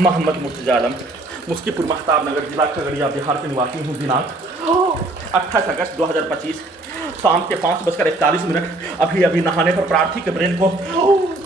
मोहम्मद मुर्तजा आलम, मुस्कीपुर महताब नगर, जिला खगड़िया, बिहार के निवासी हूँ। दिनांक 28 अगस्त 2025 शाम के 5:41। अभी नहाने पर प्रार्थी के ब्रेन को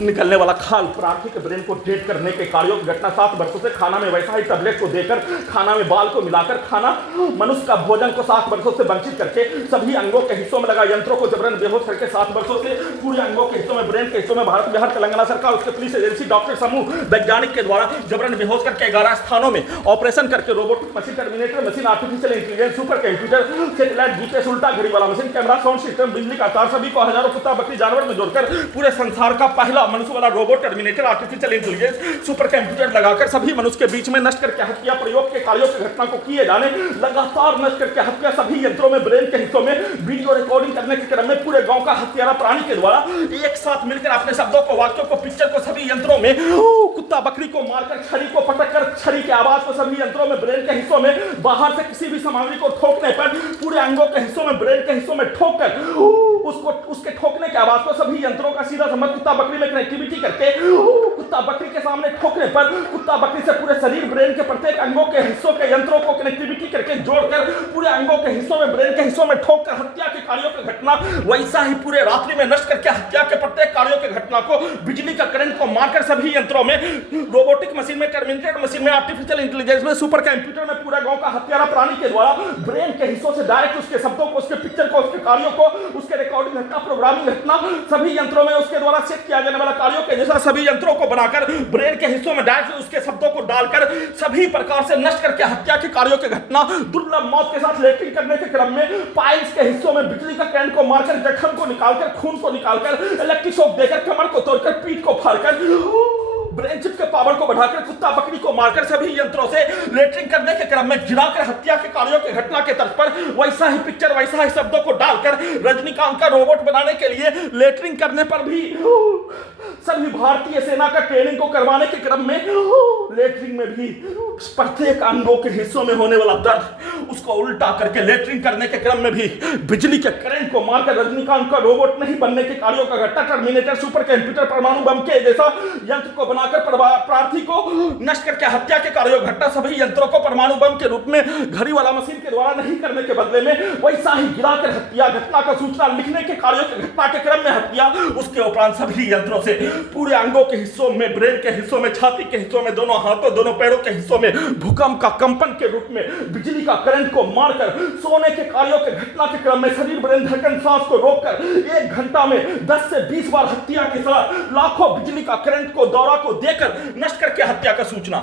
निकलने वाला खाल, प्रार्थी के ब्रेन को डेड करने के कार्यों की घटना। 7 वर्षों से खाना में वैसा ही टैबलेट को देकर, खाना में बाल को मिलाकर खाना, मनुष्य का भोजन को 7 वर्षों से वंचित करके, सभी अंगों के हिस्सों में लगा यंत्रों को जबरन बेहोश करके 7 वर्षों से पूरे अंगों के हिस्सों में, ब्रेन के हिस्सों में भारत, बिहार, तेलंगाना सरकार, उसके पुलिस एजेंसी, डॉक्टर समूह, वैज्ञानिक के द्वारा जबरन बेहोश करके 11 स्थानों में ऑपरेशन करके robotic machine, terminator machine, artificial intelligence, super computer, satellite, GPS, उल्टा घड़ी वाला मशीन, कैमरा, साउंड सिस्टम, बिजली का तार, सभी को हजारों कुत्ता बकरी जानवर में जोड़कर पूरे संसार का पहला मनुष्य वाला robot, terminator, artificial intelligence, super computer लगाकर सभी मनुष्य के बीच में नष्ट करके हत्या, प्रयोग के कार्यों की घटना को किए जाने, लगातार नष्ट करके हत्या, सभी यंत्रों में, ब्रेन के हिस्सों में वीडियो रिकॉर्डिंग करने के क्रम में पूरे गांव का हत्यारा प्राणी के द्वारा एक साथ मिलकर अपने शब्दों को, वाक्यों को, पिक्चर को सभी यंत्रों में, कुत्ता बकरी को मारकर, छड़ी को पटककर, छड़ी के आवाज को सभी यंत्रों में, ब्रेन के हिस्सों में, बाहर से किसी भी सामग्री को ठोकने पर पूरे अंगों के हिस्सों में, ब्रेन के हिस्सों में ठोककर उसको, उसके ठोकने के आवाज को सभी यंत्रों का सीधा संबंध कुत्ता बकरी में कनेक्टिविटी करके, कुत्ता बकरी के सामने ठोकने पर कुत्ता बकरी से पूरे शरीर, ब्रेन के प्रत्येक अंगों के हिस्सों के यंत्रों को कनेक्टिविटी करके जोड़कर पूरे अंगों के हिस्सों में, ब्रेन के हिस्सों में ठोककर हत्या के कार्यों की घटना, वैसा ही पूरे रात्रि में नष्ट करके हत्या के प्रत्येक कार्यों की घटना को बिजली का करंट को मारकर सभी यंत्रों में, रोबोटिक मशीन में, टर्मिनेटेड मशीन में, आर्टिफिशियल इंटेलिजेंस में, सुपर कंप्यूटर में, पूरा गांव का हत्यारा प्राणी के द्वारा ब्रेन के हिस्सों से डायरेक्ट उसके शब्दों को, उसके पिक्चर को, उसके कार्यों को, उसके रिकॉर्डिंग घटना, प्रोग्रामिंग घटना, सभी यंत्रों में उसके द्वारा सेट किया जाने वाला कार्यों के जैसा सभी यंत्रों को बनाकर ब्रेन के हिस्सों में डायरेक्ट उसके शब्दों को डालकर सभी प्रकार से नष्ट करके हत्या के कार्यों की घटना, दुर्लभ मौत के साथ लेटरिन करने के क्रम में पाइल्स के हिस्सों में बिजली का करंट को मारकर, जख्म को निकालकर, खून को निकालकर, इलेक्ट्रिक शॉक देकर, कमर को तोड़कर, पीठ को फाड़कर, ब्रेन चिप के पावर को बढ़ाकर, कुत्ता बकरी को मारकर सभी यंत्रों से लेटरिंग करने के क्रम में गिराकर हत्या के कार्यों की घटना के तर्ज पर वैसा ही पिक्चर, वैसा ही शब्दों को डालकर रजनीकांत का रोबोट बनाने के लिए लेटरिंग करने पर भी सभी भारतीय सेना का ट्रेनिंग को करवाने के क्रम में लेटरिंग में भी प्रत्येक अंगों के हिस्सों में होने वाला दर्द, उसको उल्टा करके लेटरिंग करने के क्रम में भी बिजली के करंट को मारकर रजनीकांत का रोबोट नहीं बनने के कार्यों का घटना, टर्मिनेटर, सुपर कंप्यूटर, परमाणु बम के जैसा यंत्र को बनाकर प्रार्थी को नष्ट करके हत्या के कार्यों घटना, सभी यंत्रों को परमाणु बम के रूप में घड़ी वाला मशीन के द्वारा नहीं करने के बदले में वैसा ही गिराकर हत्या, घटना का सूचना लिखने के कार्यों की घटना के क्रम में हत्या, उसके उपरांत सभी यंत्रों से पूरे अंगों के हिस्सों में, ब्रेन के हिस्सों में, छाती के हिस्सों में, दोनों हाथों, दोनों पैरों के हिस्सों में भूकंप का कंपन के रूप में बिजली का करंट को मारकर सोने के कार्यों के घटना के क्रम में शरीर, ब्रेन, धड़कन, सांस को रोककर 1 घंटा में 10 से 20 बार हत्या के साथ लाखों बिजली का करंट को, दौरा को देकर नष्ट करके हत्या का सूचना।